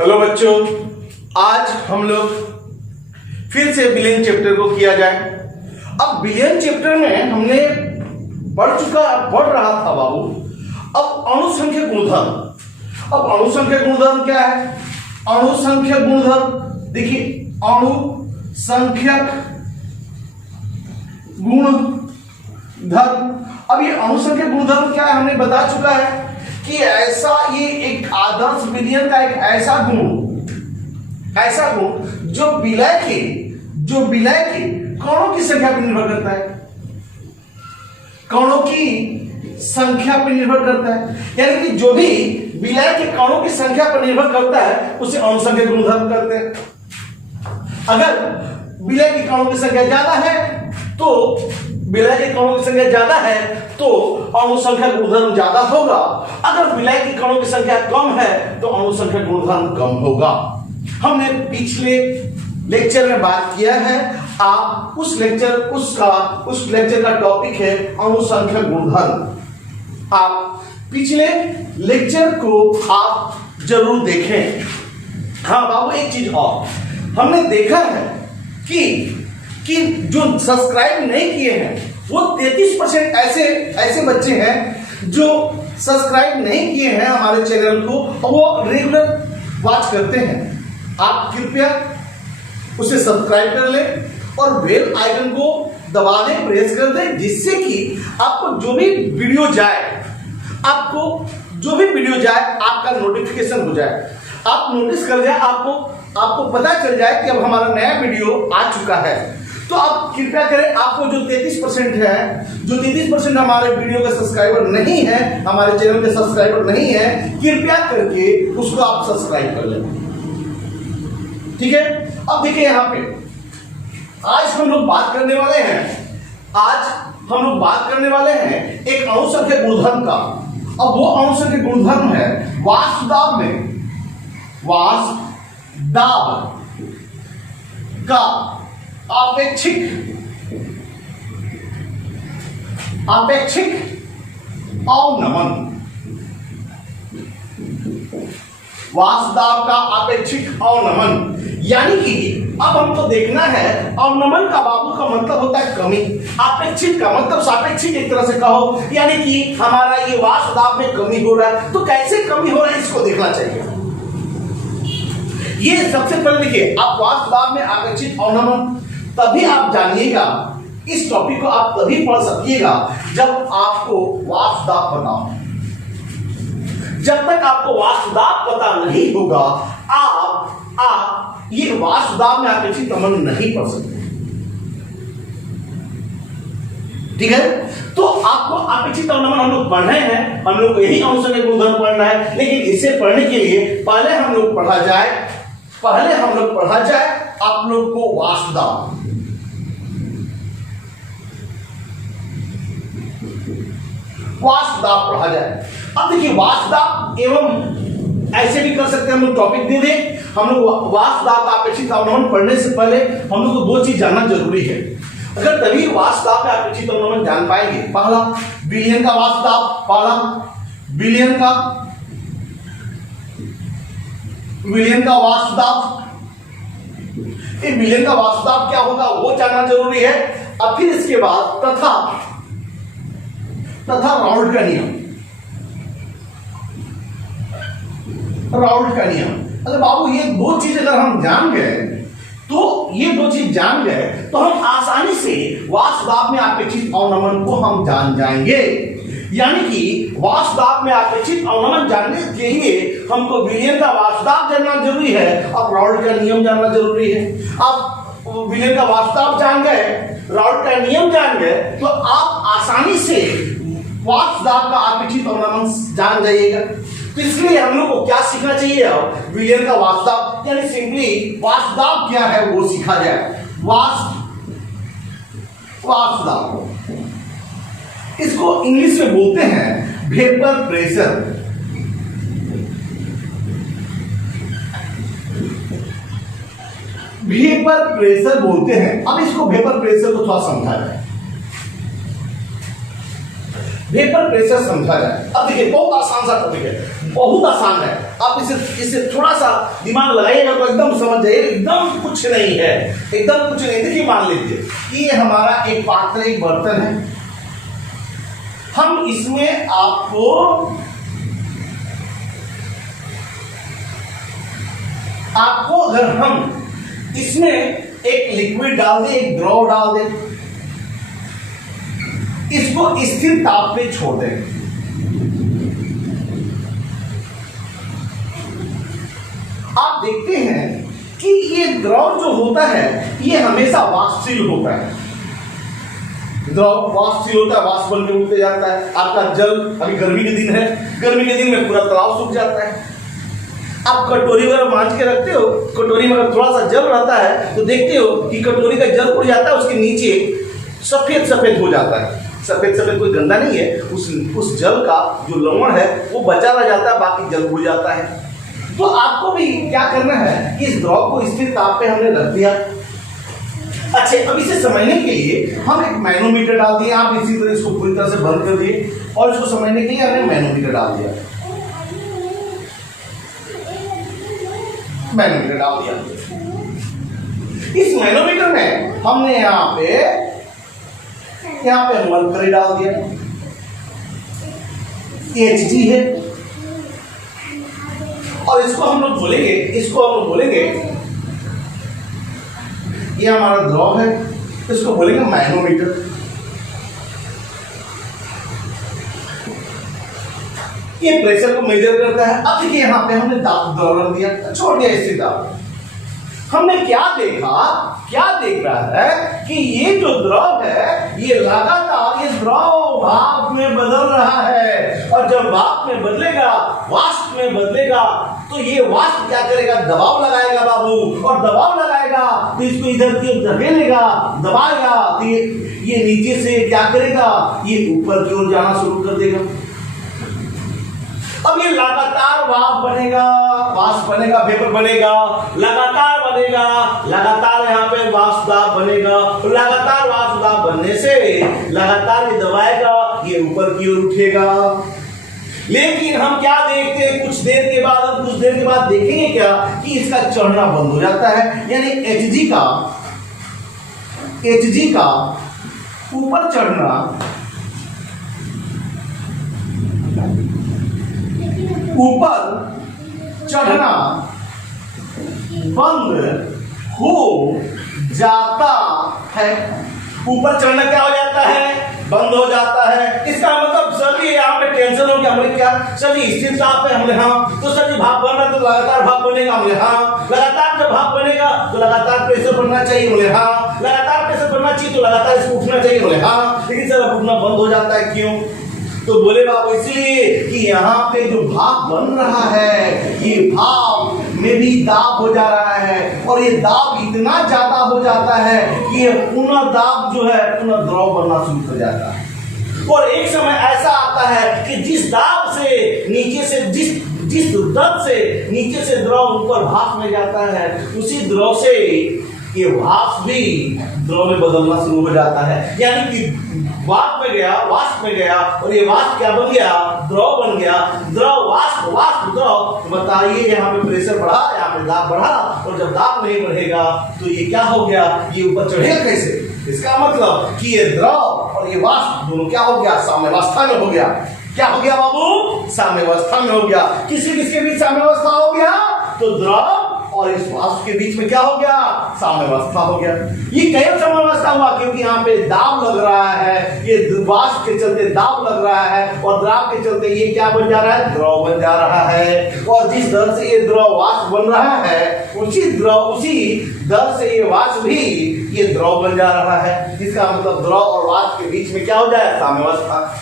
Hello बच्चों, आज हम लोग फिर से बिलियन चैप्टर को किया जाए। अब बिलियन चैप्टर में हमने पढ़ रहा था बाबू। अब अणुसंख्यक गुणधर्म। अब अणुसंख्यक गुणधर्म क्या है? अणुसंख्यक गुणधर्म देखिए, अणुसंख्यक गुणधर्म। अब ये अणुसंख्यक गुणधर्म क्या है हमने बता चुका है कि ऐसा ये एक आदर्श विलयन का एक ऐसा गुण जो विलय के कणों की संख्या पर निर्भर करता है। कणों की संख्या पर निर्भर करता है, यानी कि जो भी विलय के कणों की संख्या पर निर्भर करता है उसे अणुसंख्यक गुणधर्म कहते हैं। अगर विलय के कणों की संख्या ज्यादा है तो अणुसंख्यक गुणधर्म ज्यादा होगा। अगर विलय के कणों की संख्या कम है तो अणुसंख्यक गुणधर्म कम होगा। हमने पिछले लेक्चर में बात किया है। आप उस लेक्चर का टॉपिक है अणुसंख्यक गुणधर्म। आप पिछले लेक्चर को आप जरूर देखें। हाँ बाबू, एक चीज और हमने देखा है कि जो सब्सक्राइब नहीं किए हैं वो 33% ऐसे बच्चे हैं जो सब्सक्राइब नहीं किए हैं हमारे चैनल को और वो रेगुलर वॉच करते हैं। आप कृपया उसे सब्सक्राइब कर लें और बेल आइकन को दबा दें, प्रेस कर दें, जिससे कि आपको जो भी वीडियो जाए आपका नोटिफिकेशन हो जाए। आप नोटिस कर जाए, आपको पता चल जाए कि अब हमारा नया वीडियो आ चुका है। तो आप कृपया करें, आपको जो 33% हमारे वीडियो के सब्सक्राइबर नहीं है, हमारे चैनल के सब्सक्राइबर नहीं है, कृपया करके उसको आप सब्सक्राइब कर लें। ठीक है। अब देखिए यहाँ पे आज हम लोग बात करने वाले हैं एक अणुसंख्यक गुणधर्म का। अब वो अणुसंख्यक गुणधर्म है वाष्पदाब का आपेक्षिक अवनमन। वाष्पदाब का आपेक्षिक अवनमन, यानी कि अब हमको देखना है अवनमन का बाबू का मतलब होता है कमी, आपेक्षिक का मतलब सापेक्षिक एक तरह से कहो, यानी कि हमारा ये वाष्पदाब में कमी हो रहा है। तो कैसे कमी हो रहा है इसको देखना चाहिए। ये सबसे पहले देखिए, आप वाष्पदाब में आपेक्षिक अवनमन तभी आप जानिएगा, इस टॉपिक को आप तभी पढ़ सकिएगा जब आपको वाष्पदाब पता हो। जब तक आपको वाष्पदाब पता नहीं होगा आप ये वाष्पदाब में आपेक्षिक अवनमन नहीं पढ़ सकते। ठीक है। तो आपको आपेक्षिक अवनमन हम लोग पढ़ रहे हैं, हम लोग को यही अणुसंख्यक गुणधर्म पढ़ना है। लेकिन इसे पढ़ने के लिए पहले हम लोग पढ़ा जाए आप लोग को वाष्पदाब पढ़ा जाए। अब देखिए, वाष्पदाब एवं ऐसे भी कर सकते हैं, हम लोग टॉपिक दे दें। हम लोग वाष्पदाब का आपेक्षिक अवनमन पढ़ने से पहले हम लोग को दो चीज जानना जरूरी है। अगर तभी वाष्पदाब का आपेक्षिक अवनमन जान पाएंगे। पहला विलयन का वाष्पदाब, विलयन का वाष्पदाब क्या होगा वो जानना जरूरी है। अब फिर इसके बाद तथा राउल्ट का नियम। अगर बाबू ये दो चीज अगर हम जान गए तो हम आसानी से वाष्पदाब में आपेक्षिक अवनमन को हम जान जाएंगे। यानी कि वाष्पदाब में आपेक्षिक अवनमन जानने के लिए हमको विलयन का वाष्पदाब जानना जरूरी है और राउल्ट का नियम जानना जरूरी है। आप विलयन का वाष्पदाब जान गए, राउल्ट का नियम जान गए, तो आप आसानी से वाष्पदाब का आपेक्षिक अवनमन जान जाइएगा। तो इसलिए हम लोग को क्या सीखना चाहिए? अब विलयन का वाष्पदाब यानी सिंपली वाष्पदाब क्या है वो सीखा जाए। वाष्पदाब इसको इंग्लिश में बोलते हैं वेपर प्रेशर। वेपर प्रेशर बोलते हैं। अब इसको वेपर प्रेशर को थोड़ा समझा जाए। वेपर प्रेशर समझा जाए। अब देखिए बहुत आसान सा टॉपिक है। बहुत आसान है। आप इसे थोड़ा सा दिमाग लगाइएगा तो एकदम समझ जाइए, एकदम कुछ नहीं है, एकदम कुछ नहीं। देखिए मान लीजिए कि ये हमारा एक पात्र, एक बर्तन है। हम इसमें आपको अगर हम इसमें एक लिक्विड डाल दें, एक द्रव डाल दें, इसको स्थिर ताप पे छोड़ दें, आप देखते हैं कि ये द्रव जो होता है ये हमेशा वाष्पशील होता है। द्रव वाष्पशील होता है, वाष्प बन के उठते जाता है। आपका जल, अभी गर्मी के दिन है, गर्मी के दिन में पूरा तालाब सूख जाता है। आप कटोरी वगैरह मांझ के रखते हो, कटोरी में अगर थोड़ा सा जल रहता है तो देखते हो कि कटोरी का जल उड़ जाता है, उसके नीचे सफेद सफेद हो जाता है। सफेद सफेद कोई गंदा नहीं है, उस जल का जो लवण है वो बचा रह जाता है, बाकी जल उड़ जाता है। तो आपको भी क्या करना है कि इस द्रव को स्थिर ताप पे हमने रख दिया। अच्छा, अब इसे समझने के लिए हम एक मैनोमीटर डाल दिए। आप इसी तरह इसको पूरी तरह से बंद कर दिए और इसको समझने के लिए हमने मैनोमीटर डाल दिया। मैनोमीटर डाल दिया। इस मैनोमीटर में हमने यहां पे मरकरी डाल दिया, Hg है, और इसको हम लोग बोलेंगे ये हमारा द्रव है, इसको बोलेंगे मैनोमीटर। ये प्रेशर को मेजर करता है। अब देखिए यहाँ पे हमने द्रव रख दिया, छोड़ दिया इसी दाब। हमने क्या देख रहा है कि ये जो द्रव है ये लगातार, ये द्रव भाप में बदल रहा है, और जब भाप में बदलेगा, वाष्प में बदलेगा, तो ये वाष्प क्या करेगा, दबाव लगाएगा बाबू, और दबाव लगाएगा तो इसको इधर की ओर धकेलेगा, दबाएगा तो ये नीचे से क्या करेगा, ये ऊपर की ओर जाना शुरू कर देगा। अब ये लगातार वाष्प बनेगा, वेपर बनेगा, लगातार यहाँ पे वाष्प दाब बनेगा, लगातार वाष्प दाब बनने से लगातार ये दबाएगा, ये ऊपर की ओर उठेगा। लेकिन हम क्या देखते हैं, कुछ देर के बाद देखेंगे क्या कि इसका चढ़ना बंद हो जाता है, यानी Hg का ऊपर चढ़ना बंद हो जाता है। ऊपर चढ़ना क्या हो जाता है, बंद हो जाता है। इसका मतलब सर जी यहाँ पे टेंशन हो गया, हमने क्या, सर जी स्थिर ताप पे हमने हाँ, तो सर जी भाप बनना तो लगातार भाप बनेगा, हमने हाँ, लगातार जब भाप बनेगा तो लगातार प्रेशर बढ़ना चाहिए, बोले हाँ, लगातार प्रेशर बढ़ना चाहिए तो लगातार इसको उठना चाहिए, बोले हाँ, लेकिन सर अब उठना बंद हो जाता है, क्यों? तो बोले बाबू इसलिए कि यहाँ पे जो भाप बन रहा है ये भाप में भी दाब हो जा रहा है, और ये दाब इतना ज्यादा हो जाता है कि ये पुनः दाब जो है पुनः द्रव बनना शुरू कर जाता है। और एक समय ऐसा आता है कि जिस दाब से नीचे से जिस दर से नीचे से द्रव ऊपर भाप में जाता है, उसी द्रव से ये वाष्प भी द्रव में बदलना शुरू हो जाता है। यानी कि वाष्प में गया और ये वाष्प क्या बन गया, द्रव बन गया। द्रव वाष्प द्रव। तो बताइए यहाँ पे प्रेशर बढ़ा, यहाँ पे दाब बढ़ा, और जब दाब नहीं बढ़ेगा तो ये क्या हो गया, ये ऊपर चढ़ेगा कैसे? इसका मतलब कि ये द्रव और ये वाष्प दोनों क्या हो गया, साम्यावस्था में हो गया। क्या हो गया बाबू, साम्यावस्था में हो गया। किसके बीच साम्यावस्था हो गया, तो द्रव और इस वाष्प के बीच में क्या हो गया, साम्यावस्था हो गया। ये कैसे साम्यावस्था हुआ, क्योंकि यहाँ पे दाब लग रहा है, ये वाष्प के चलते दाब लग रहा है, और द्रव के चलते ये क्या बन जा रहा है, द्रव बन जा रहा है। और जिस दर से ये द्रव वाष्प बन रहा है उसी दर से ये वाष्प भी ये द्रव बन जा रहा है। इसका मतलब द्रव और वाष्प के बीच में क्या हो जाए, साम्यावस्था।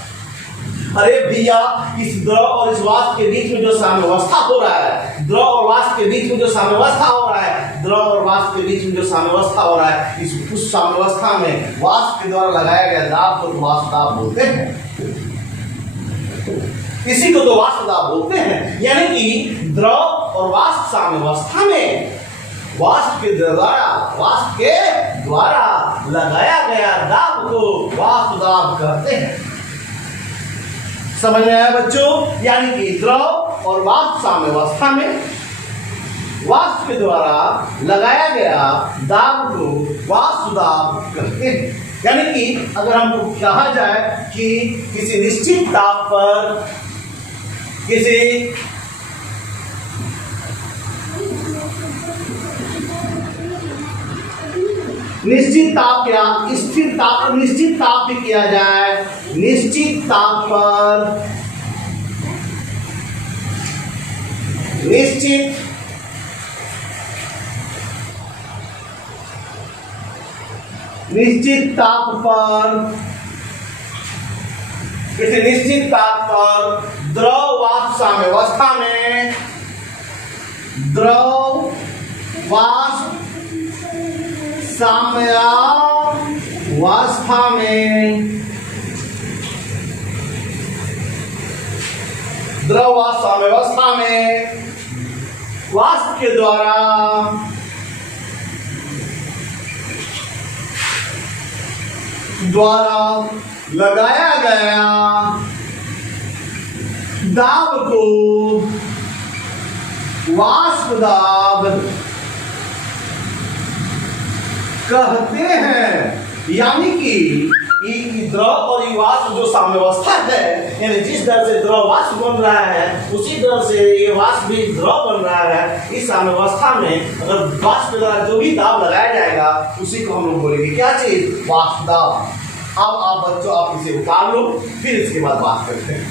अरे भैया, इस द्रव और इस वाष्प के बीच में जो साम्यावस्था हो रहा है, द्रव और वाष्प के बीच में जो साम्यावस्था हो रहा है, द्रव और वाष्प के बीच में जो साम्यावस्था हो रहा है, उस साम्यावस्था में वाष्प के द्वारा लगाया गया दाब को वाष्प दाब बोलते हैं। इसी को तो वाष्प दाब बोलते हैं। यानी कि द्रव और वाष्प साम्यावस्था में वाष्प के द्वारा लगाया गया दाब को वाष्प दाब कहते हैं। समझ में आया बच्चों? यानी कि द्रव और वाष्प साम्यावस्था में वाष्प के द्वारा लगाया गया दाब को वाष्प दाब कहते हैं। यानी कि अगर हमको कहा जाए कि किसी निश्चित ताप पर निश्चित ताप या स्थिर ताप, निश्चित ताप पे किया जाए, निश्चित ताप पर निश्चित ताप पर किसी निश्चित ताप पर द्रव वाष्प साम्यावस्था में, द्रव वाष्प साम्यावस्था में, द्रव वाष्प साम्यावस्था में वाष्प के द्वारा लगाया गया दाब को वाष्प दाब कहते हैं। यानी कि द्रव और वाष्प जो साम्यावस्था है, यानी जिस तरह से द्रव वाष्प बन रहा है उसी तरह से ये वाष्प भी द्रव बन रहा है। इस साम्यावस्था में अगर वाष्प के द्वारा जो भी दाब लगाया जाएगा उसी को हम लोग बोलेंगे क्या चीज, वाष्प दाब। अब आप बच्चों आप इसे उतार लो, फिर इसके बाद बात करते हैं।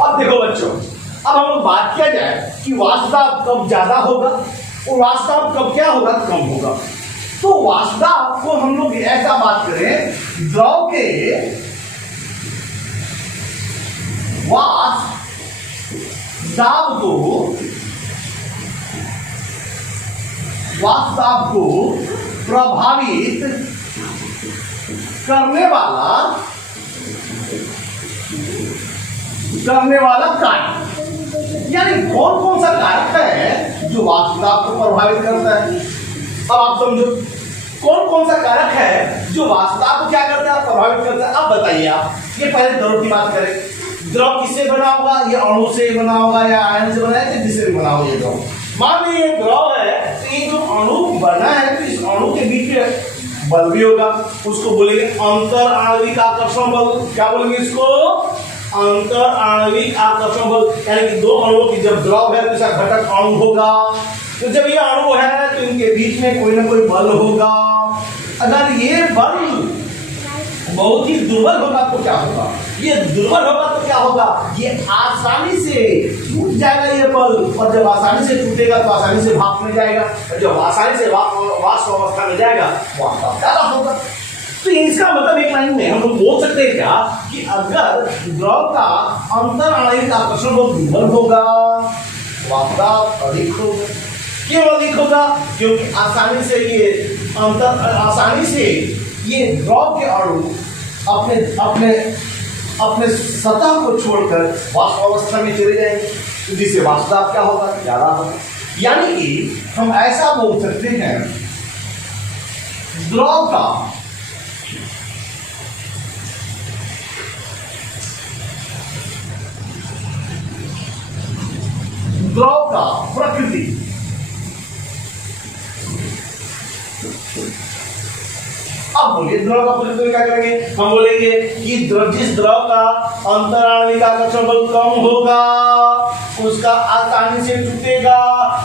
अब देखो बच्चों, अब हम लोग बात किया जाए कि वाष्प दाब कब ज्यादा होगा और वाष्प दाब कब क्या होगा, कम होगा। तो वाष्प दाब को हम लोग ऐसा बात करें, द्रव के वाष्प दाब को प्रभावित करने वाला कारक, यानी कौन कौन सा कारक है जो वाष्प दाब को प्रभावित करता है। अब आप समझो कौन कौन सा कारक है जो वाष्प दाब को क्या करता है, प्रभावित करता है। अब बताइए आप, ये पहले द्रव की बात करें। द्रव किससे बना होगा, ये अणु से बना होगा या आयन से बना है, जिससे भी बना होगा ये द्रव। मान लीजिए ये द्रव है, तो ये जो अणु बना है तो इस अणु के बीच में बल भी होगा, उसको बोलेंगे अंतर आणविक आकर्षण बल। क्या बोलेंगे इसको, अंतर आणविक आकर्षण बल। यानी कि दो अणुओं की जब द्रव है तो इसका घटक अणु होगा, तो जब ये अणु है तो इनके बीच में कोई ना कोई बल होगा। अगर ये बल बहुत ही दुर्बल होगा तो क्या होगा, ये दुर्बल होगा तो क्या होगा, ये आसानी से टूट जाएगा ये बल, और जब आसानी से टूटेगा तो आसानी से भाप में जाएगा, और जब आसानी से वाष्प अवस्था में जाएगा वाष्प ज्यादा होगा। तो इसका मतलब एक लाइन में हम लोग बोल सकते हैं क्या कि अगर द्रव का अंतर आणविक आकर्षण बहुत दुर्बल होगा, वाष्प अधिक होगा। क्यों अधिक होगा, क्योंकि आसानी से ये द्रव के अणु अपने सतह को छोड़कर वाष्प अवस्था में चले जाएंगे, जिससे वाष्प दाब क्या होगा, ज्यादा होगा। यानी कि हम ऐसा बोल सकते हैं, द्रव का प्रकृति अब बोलिए द्रव का प्रकृति क्या करेंगे, हम बोलेंगे कि जिस द्रव का अंतर आणविक आकर्षण बल कम होगा उसका आसानी से टूटेगा।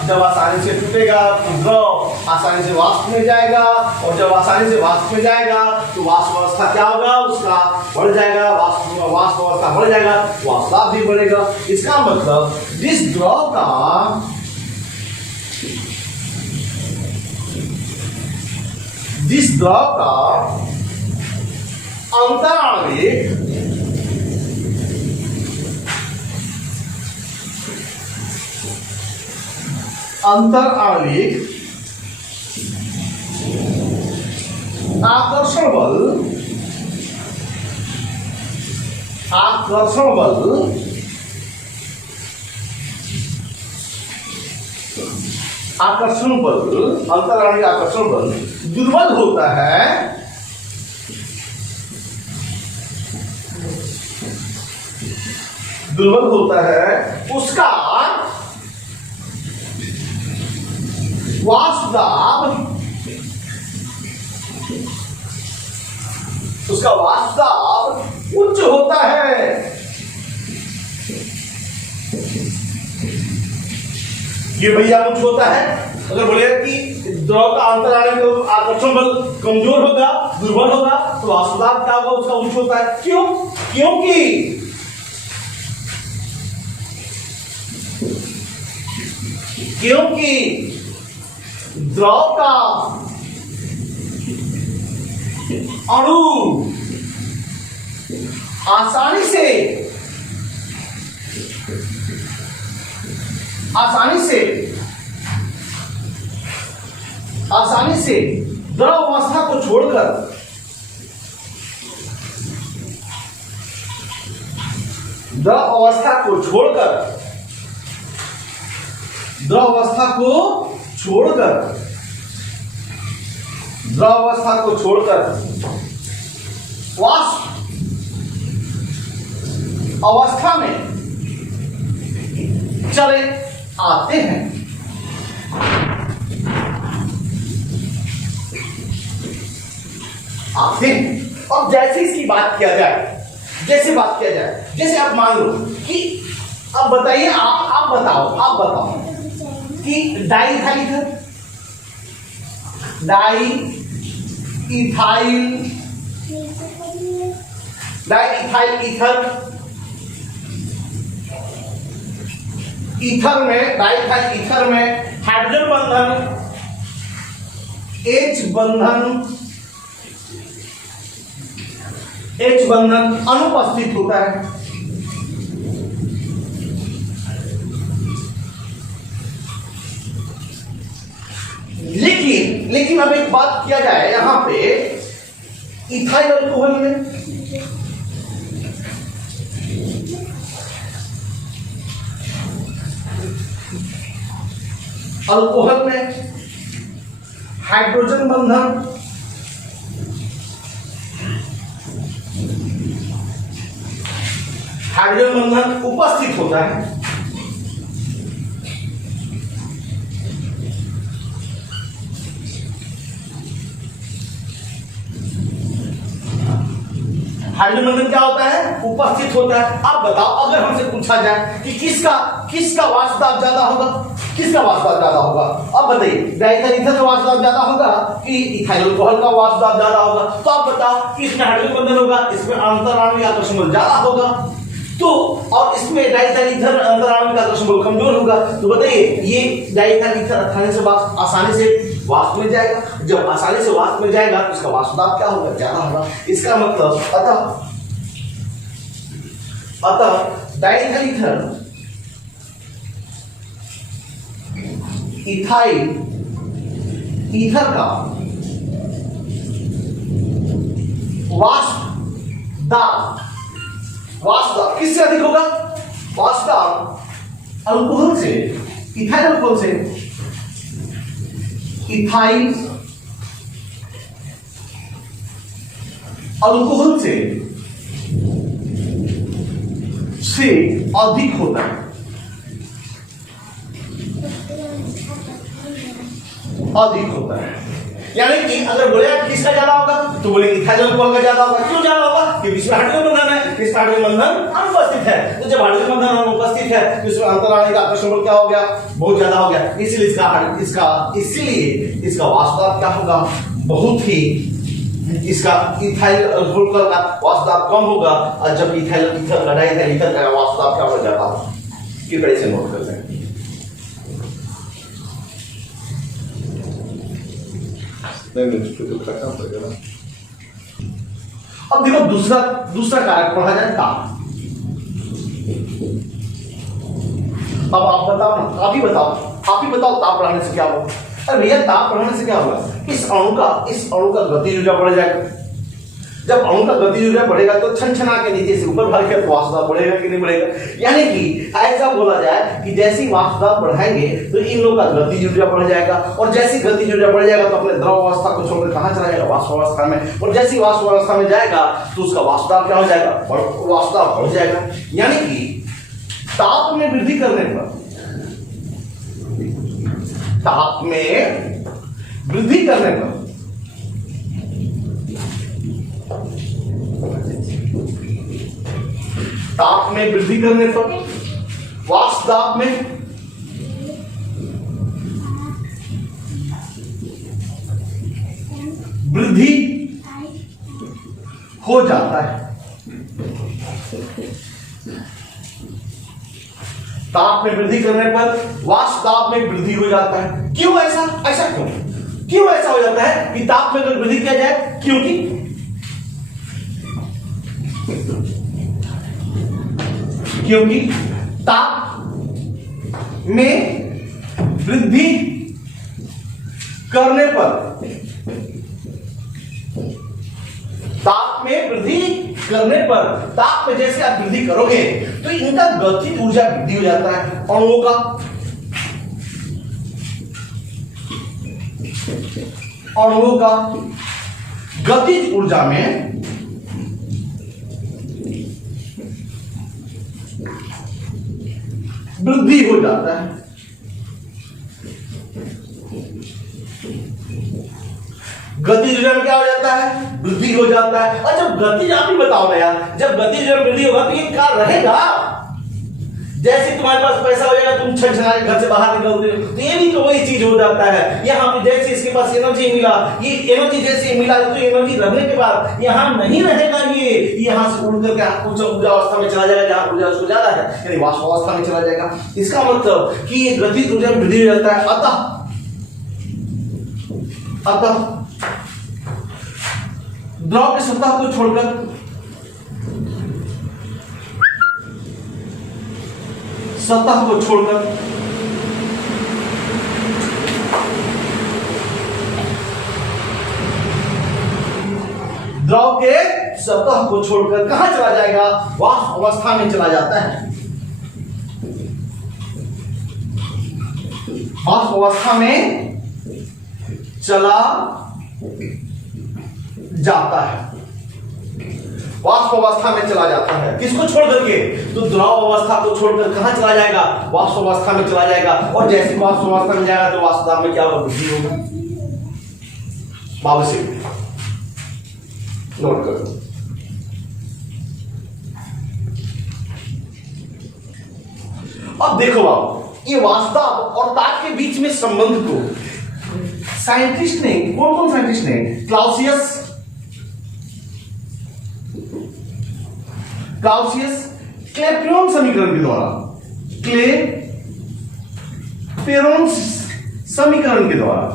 जब आसानी से टूटेगा तो द्रव आसानी से वाष्प में जाएगा, और जब आसानी से वाष्प में जाएगा तो वाष्प अवस्था क्या होगा, उसका बढ़ जाएगा, वाष्प अवस्था बढ़ जाएगा, वाष्प दाब भी बढ़ेगा। इसका मतलब जिस द्रव का अंतर आणविक आकर्षण बल अंतर आणविक आकर्षण बल दुर्बल होता है, दुर्बल होता है उसका वाष्प दाब उच्च होता है। ये भैया उच्च होता है। अगर बोलेगा कि द्रव का अंतराणु का आकर्षण बल कमजोर होगा, दुर्बल होगा, तो वाष्प दाब क्या होगा, उसका उच्च होता है। क्यों? क्योंकि द्रव का अणु आसानी से द्रव अवस्था को छोड़कर द्रव अवस्था को छोड़कर वाष्प अवस्था में चले आते हैं। और जैसे इसकी बात किया जाए, जैसे आप मान लो कि अब बताइए, आप बताओ कि डाई इथाइल ईथर में हाइड्रोजन बंधन H बंधन अनुपस्थित होता है। लेकिन अब एक बात किया जाए यहां पे इथाइल अल्कोहल में हाइड्रोजन बंधन उपस्थित होता है। हाइड्रोजन बंधन क्या होता है? उपस्थित होता है। आप बताओ, अगर हमसे पूछा जाए कि किसका वाष्प दाब ज्यादा होगा, अब बताइए, डाइथाइल ईथर का वाष्प दाब ज्यादा होगा कि इथाइल अल्कोहल का वाष्प दाब ज्यादा होगा? तो आप बताओ कि इसमें हाइड्रोजन बंधन होगा, इसमें अंतराणु आकर्षण बल ज्यादा होगा, तो और इसमें डाइथाइल ईथर अंतराणु आकर्षण बल कमजोर होगा। तो बताइए, ये डाइथाइल ईथर आसानी से वाष्प में जाएगा। जब आसानी से वाष्प में जाएगा तो इसका वाष्प दाब क्या होगा? ज्यादा होगा। इसका मतलब अतः डाइथाइल इथाइल ईथर का वाष्प दाब किससे अधिक होगा? वाष्प दाब अल्कोहल से, इथाइल अल्कोहल से, इथाइल अल्कोहल से अधिक होता है। यानी कि अगर बोले किसका ज्यादा होगा तो बोले इथाइल अल्कोहल का ज्यादा होगा। क्यों ज्यादा होगा? क्योंकि इसमें हाइड्रोजन बंधन है, इसमें हाइड्रोजन बंधन अनुपस्थित है। तो जब हाइड्रोजन बंधन अनुपस्थित है तो इसमें अंतराणु का आकर्षण बल क्या हो गया? बहुत ज्यादा हो गया। इसलिए इसका वाष्प दाब क्या होगा? बहुत ही, इसका इथाइल अल्कोहल का वाष्प दाब कम होगा, और जब डाइथाइल ईथर का वाष्प दाब क्या हो जाता है? किस तरह से नोट करते हैं? अब देखो, दूसरा कारक पढ़ा जाए ताप। अब आप बताओ ना, आप ही बताओ ताप बढ़ाने से क्या होगा? अरे भैया, ताप बढ़ाने से क्या होगा? इस अणु का गतिज ऊर्जा बढ़ जाएगा। जब अणु का गतिज ऊर्जा बढ़ेगा तो छनछना के नीचे से ऊपर भागेगा तो वाष्प दाब बढ़ेगा कि नहीं बढ़ेगा। यानी कि ऐसा बोला जाए कि जैसी वाष्प दाब बढ़ाएंगे तो इन लोगों का गतिज ऊर्जा बढ़ जाएगा, और जैसी गतिज ऊर्जा बढ़ जाएगा तो अपने द्रव अवस्था को छोड़कर कहां चला जाएगा, वाष्प अवस्था में, और जैसी वाष्प अवस्था में जाएगा तो उसका वाष्प दाब क्या हो जाएगा, वाष्प दाब बढ़ जाएगा। यानी कि ताप में वृद्धि करने पर, ताप में वृद्धि करने पर ताप में वृद्धि करने पर वाष्प दाब में वृद्धि हो जाता है। ताप में वृद्धि करने पर वाष्प दाब में वृद्धि हो जाता है। क्यों ऐसा, ऐसा क्यों ऐसा हो जाता है कि ताप में अगर वृद्धि किया जाए, क्योंकि ताप में वृद्धि करने पर, ताप में वृद्धि करने पर, ताप में जैसे आप वृद्धि करोगे तो इनका गतिज ऊर्जा वृद्धि हो जाता है। अणुओं का गतिज ऊर्जा में वृद्धि हो जाता है। गतिज ऊर्जा में क्या हो जाता है, वृद्धि हो जाता है। और जब गतिज, आप ही बताओ ना यार, जब गतिज ऊर्जा में वृद्धि होगा तो ये क्या रहेगा। जैसे तुम्हारे पास पैसा हो जाएगा, तुम छनछना के घर से बाहर निकलते हो, तो ये भी तो वही चीज हो जाता है। यहाँ पे जैसे इसके पास एनर्जी मिला, ये एनर्जी जैसे मिला तो एनर्जी रहने के बाद यहाँ नहीं रहेगा, ये यहाँ से उड़ करके उच्च ऊर्जा अवस्था में चला जाएगा जहाँ ऊर्जा उसको ज्यादा है, यानी वाष्प अवस्था में चला जाएगा। इसका मतलब कि ये गतिज ऊर्जा में वृद्धि हो जाता है। अतः द्रव की सतह को छोड़कर द्रव के सतह को छोड़कर कहां चला जाएगा, वाष्प अवस्था में चला जाता है। वाष्प अवस्था में चला जाता है, वाष्प अवस्था में चला जाता है। किसको छोड़ करके, तो द्रव अवस्था को छोड़कर कहां चला जाएगा, वाष्प अवस्था में चला जाएगा। और जैसे वाष्प अवस्था में जाएगा तो वाष्प दाब में क्या होगा, वृद्धि होगा। आवश्यक नोट करो। अब देखो आप, ये वाष्प दाब और ताप के बीच में संबंध को साइंटिस्ट ने, कौन साइंटिस्ट ने, क्लाउसियस क्लेपेरॉन समीकरण के द्वारा, क्लेपेरॉन समीकरण के द्वारा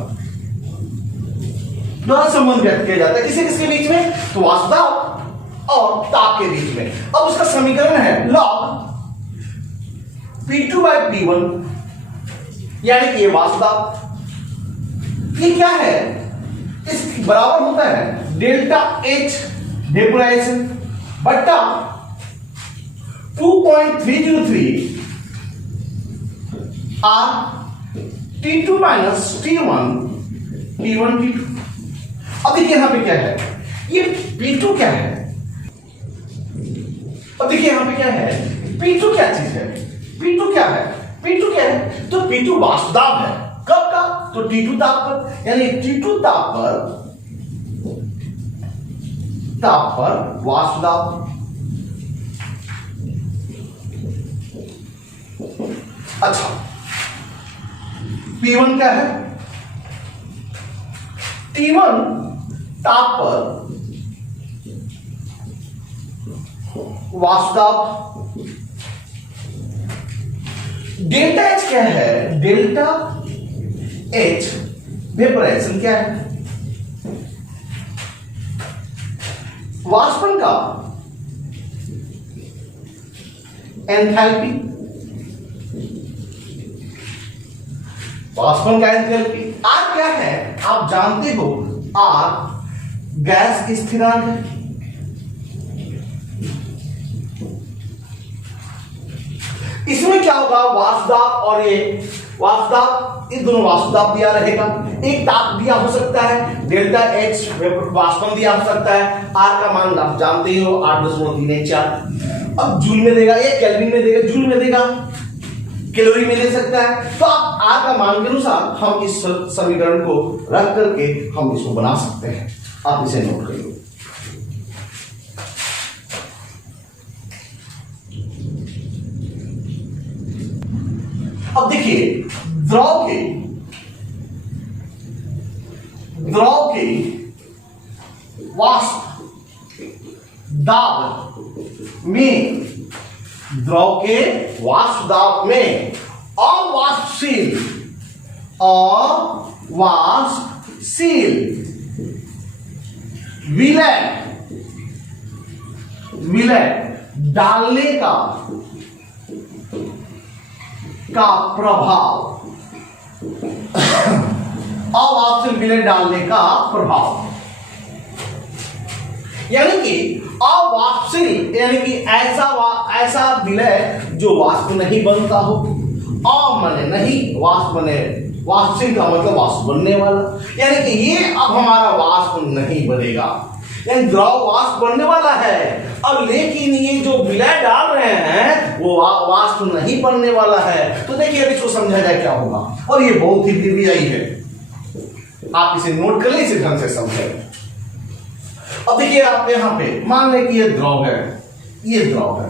संबंध व्यक्त किया जाता है। किसके बीच में, तो वाष्प दाब और ताप के बीच में। अब उसका समीकरण है log P2/P1, यानी कि ये वाष्प दाब, ये क्या है, इस बराबर होता है डेल्टा H वेपोराइजेशन बट्टा 2.303 R T2 minus T1 T2। अब देखिए यहां पे क्या है, ये P2 क्या है, अब देखिए यहां पे क्या है, P2 क्या चीज है, P2 क्या है, तो P2 वाष्प दाब है। कब का, तो T2 ताप पर, यानी T2 ताप पर वाष्प दाब। अच्छा, P1 क्या है, T1 ताप पर वाष्प दाब। डेल्टा H क्या है, डेल्टा H वेपोराइजेशन क्या है, वाष्पन का एंथैल्पी, वाष्पन का एंथैल्पी। R क्या है, आप जानते हो, R गैस स्थिरांक है, इसमें क्या होगा, वाष्पदाब और ये वाष्पदाब, इन दोनों वाष्पदाब दिया रहेगा, एक ताप दिया हो सकता है डेल्टा एच वाष्पन दिया हो सकता है, आर का मान आप जानते ही हो 8.314, अब जूल में देगा, ये केल्विन में देगा, जूल में देगा, कैलोरी में दे सकता है। तो आप आर का मान के अनुसार हम इस समीकरण को रख करके हम इसको बना सकते हैं, आप इसे नोट करिए। अब देखिए द्रव के वाष्प दाब में, द्रव के वाष्प दाब में अवाष्पशील विलय डालने का प्रभाव, अवाष्पशील विलय डालने का प्रभाव, यानी कि अवाष्पशील यानी कि ऐसा विलय जो वाष्प नहीं बनता हो, अमने नहीं, वाष्प बने, वाष्पशील का मतलब वाष्प बनने वाला, यानी कि ये अब हमारा वाष्प नहीं बनेगा, यानी द्रव वाष्प बनने वाला है, अब लेकिन ये जो विलय डाल रहे हैं वो वाष्प नहीं बनने वाला है। तो देखिए अब इसको समझा जाए क्या होगा, और ये बहुत ही वीवीआई है, आप इसे नोट कर ले, इसे ढंग से समझें। अब देखिए आप यहां पे मान लें कि ये द्रव है, ये द्रव है,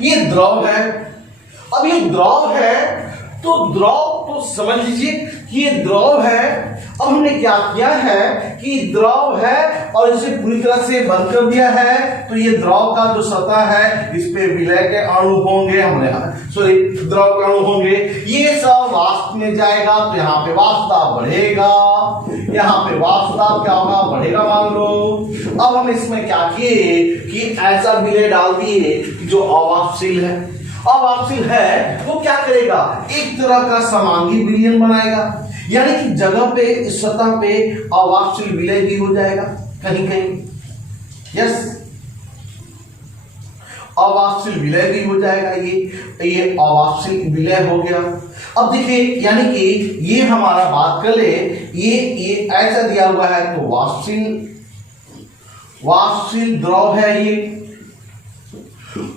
ये द्रव है। अब ये द्रव है तो द्रव तो समझ लीजिए कि ये द्रव है। अब हमने क्या किया है कि द्रव है और इसे पूरी तरह से बंद कर दिया है, तो ये द्रव का जो सतह है इस पे विलय के अणु होंगे, हमने सॉरी द्रव के अणु होंगे, ये सब वाष्प में जाएगा, तो यहाँ पे वाष्प दाब बढ़ेगा, यहाँ पे वाष्प दाब क्या होगा, बढ़ेगा मान लो। अब हम इसमें क्या किए कि ऐसा विलय डाल दिए जो अवाष्पशील है, अवाष्पशील है वो क्या करेगा, एक तरह का समांगी विलयन बनाएगा, यानी कि जगह पे इस सतह पे अवाष्पशील विलय भी हो जाएगा कहीं कहीं, यस अवाष्पशील विलय भी हो जाएगा, ये अवाष्पशील विलय हो गया। अब देखिए यानी कि ये हमारा बात कर ले, ये ऐसा दिया हुआ है तो वाष्पशील द्रव है ये।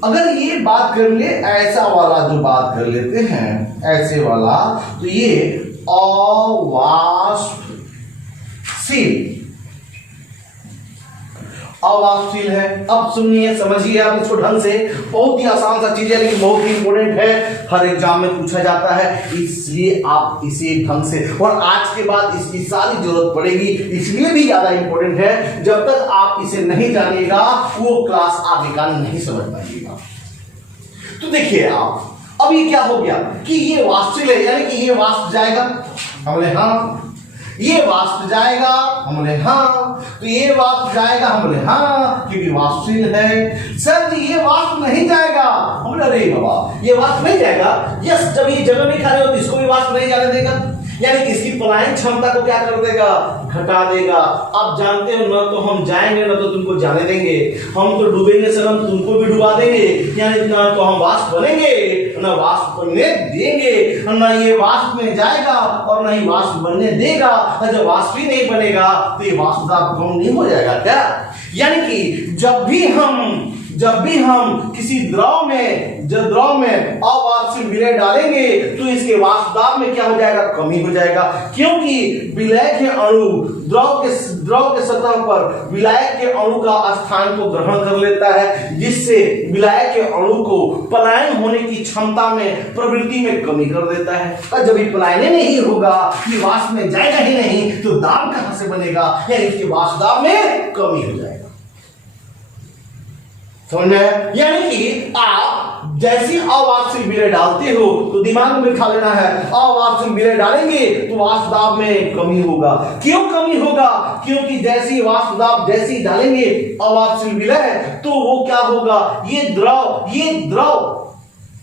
अगर ये बात कर ले, ऐसा वाला जो बात कर लेते हैं ऐसे वाला, तो ये अवाष्पशील है। अब सुनिए समझिए आप इसको ढंग से, बहुत ही आसान सा चीज है लेकिन बहुत ही इंपॉर्टेंट है, हर एग्जाम में पूछा जाता है, इसलिए आप इसे ढंग से, और आज के बाद इसकी सारी जरूरत पड़ेगी, इसलिए भी ज्यादा इंपॉर्टेंट है। जब तक आप इसे नहीं जानिएगा वो क्लास आगे का नहीं समझ पाइएगा। तो देखिए आप, अब ये क्या हो गया कि ये वाष्पशील है, यानी कि ये वाष्प जाएगा, हमने हाँ, ये वाष्प जाएगा, हमने हाँ, तो ये वाष्प जाएगा, हमने हाँ, क्योंकि वाष्पशील है। सर जी ये वाष्प नहीं जाएगा, हमने अरे बाबा ये वाष्प नहीं जाएगा, यस, जब ये जगह नहीं खा रहे हो तो इसको भी वाष्प नहीं जाने देगा, यानी कि इसकी पलायन क्षमता को क्या कर देगा, घटा देगा। आप जानते हो ना, तो हम जाएंगे ना तो तुमको जाने देंगे, हम तो डूबेंगे सर, हम तुमको भी डुबा देंगे, यानी ना तो हम वाष्प बनेंगे ना वाष्प बनने देंगे, ना ये वाष्प में जाएगा और ना ही वाष्प बनने देगा। जब वाष्प ही नहीं बनेगा तो ये वाष्प दाब कम नहीं हो जाएगा क्या? यानी कि जब भी हम किसी द्रव में अवाष्पशील विलय डालेंगे तो इसके वाष्प दाब में क्या हो जाएगा, कमी हो जाएगा, क्योंकि विलय के अणु द्रव के सतह पर विलायक के अणु का स्थान को ग्रहण कर लेता है, जिससे विलायक के अणु को पलायन होने की क्षमता में, प्रवृत्ति में कमी कर देता है। और जब ये पलायन नहीं होगा, ये वाष्प में जाएगा ही नहीं, तो दाब कहां से बनेगा, यानी इसके वाष्प दाब में कमी हो जाएगा। समझ में? यानी कि आप जैसी अवाष्पशील विलय डालते हो तो दिमाग में बिठा लेना है, अवाष्पशील विलय डालेंगे तो वाष्प दाब में कमी होगा। क्यों कमी होगा? क्योंकि जैसी वाष्प दाब जैसी डालेंगे अवाष्पशील विलय, तो वो क्या होगा, ये द्रव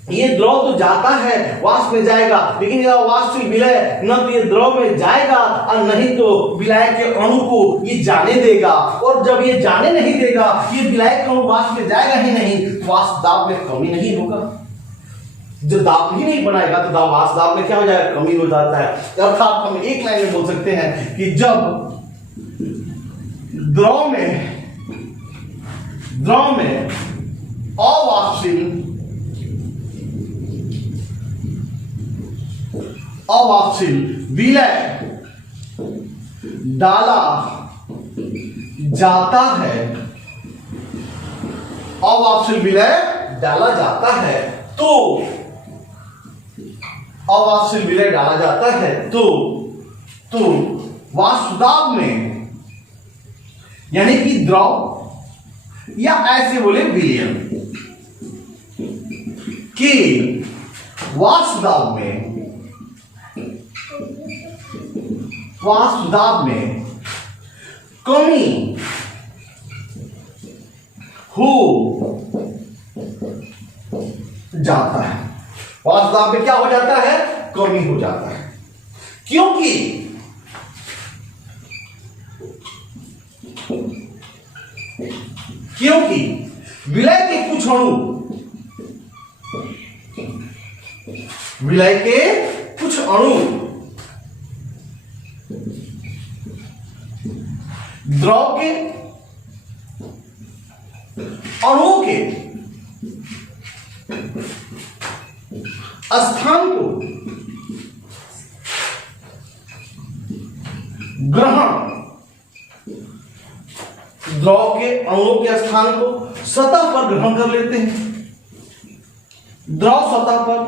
ये द्रव तो जाता है, वाष्प में जाएगा, लेकिन यह वाष्प विलय न तो ये द्रव में जाएगा और नहीं तो विलायक के अणु को ये जाने देगा। और जब ये जाने नहीं देगा, ये विलायक का अणु वाष्प में जाएगा ही नहीं, तो वाष्प दाब में कमी नहीं होगा। जब दाब ही नहीं बनाएगा तो वाष्प दाब में क्या हो जाएगा, कमी हो जाता है। अर्थात हम एक लाइन में बोल सकते हैं कि जब द्रव में अवाष्पशील विलय डाला जाता है, अवाष्पशील विलय डाला जाता है तो अवाष्पशील विलय डाला जाता है तो वाष्प दाब में, यानी कि द्रव या ऐसे बोले विलयन कि वाष्प दाब में कमी हो जाता है। वाष्प दाब में क्या हो जाता है, कमी हो जाता है। क्योंकि विलय के कुछ अणु द्रव के अणुओं के स्थान को ग्रहण, द्रव के अणुओं के स्थान को सतह पर ग्रहण कर लेते हैं। द्रव सतह पर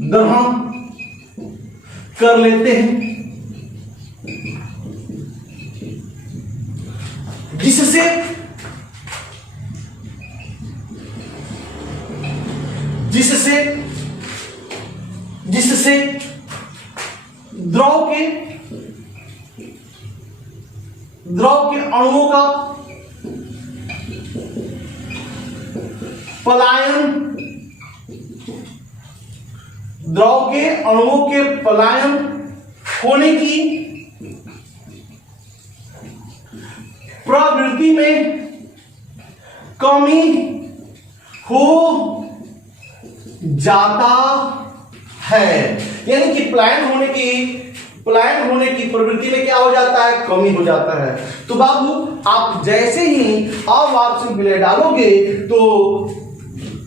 ग्रहण कर लेते हैं, जिससे द्रव के अणुओं का पलायन, द्रव के अणुओं के पलायन होने की प्रवृत्ति में कमी हो जाता है। यानी कि पलायन होने की प्रवृत्ति में क्या हो जाता है, कमी हो जाता है। तो बाबू आप जैसे ही अवाष्पशील विलय डालोगे तो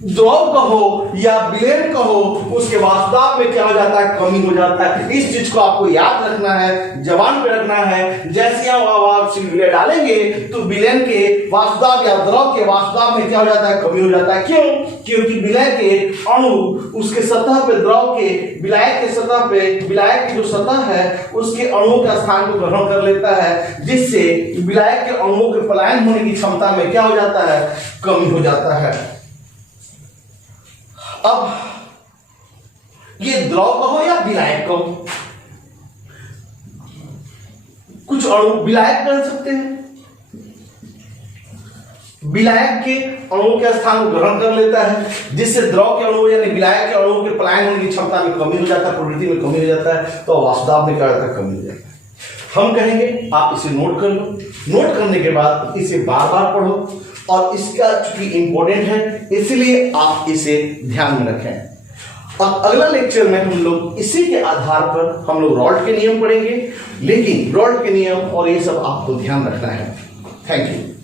द्रव कहो या विलयन कहो, उसके वाष्प दाब में क्या हो जाता है, कमी हो जाता है। इस चीज को आपको याद रखना है, जबान पे रखना है। जैसे हम अवाष्पशील विलय डालेंगे तो विलयन के वाष्प दाब या द्रव के वाष्प दाब में क्या हो जाता है, कमी हो जाता है। क्यों? क्योंकि विलय के अणु उसके सतह पे, द्रव के विलायक के सतह पे, विलायक की जो सतह है उसके अणुओं का स्थान को ग्रहण कर लेता है, जिससे विलायक के अणुओं के पलायन होने की क्षमता में क्या हो जाता है, कमी हो जाता है। अब ये द्रव कहो या विलायक कहो, कुछ अणु विलायक कर सकते हैं, विलायक के अणुओं के स्थान को ग्रहण कर लेता है, जिससे द्रव के अणु यानी विलायक के अणुओं के पलायन होने की क्षमता में कमी हो जाता है, प्रवृत्ति में कमी हो जाता है, तो वाष्प दाब में क्या होता है, कमी हो जाता है। हम कहेंगे आप इसे नोट कर लो, नोट करने के बाद इसे बार बार पढ़ो, और इसका चूंकि इंपॉर्टेंट है इसलिए आप इसे ध्यान में रखें। और अगला लेक्चर में हम लोग इसी के आधार पर हम लोग रॉल्ट के नियम पढ़ेंगे, लेकिन रॉल्ट के नियम और ये सब आपको ध्यान रखना है। Thank you.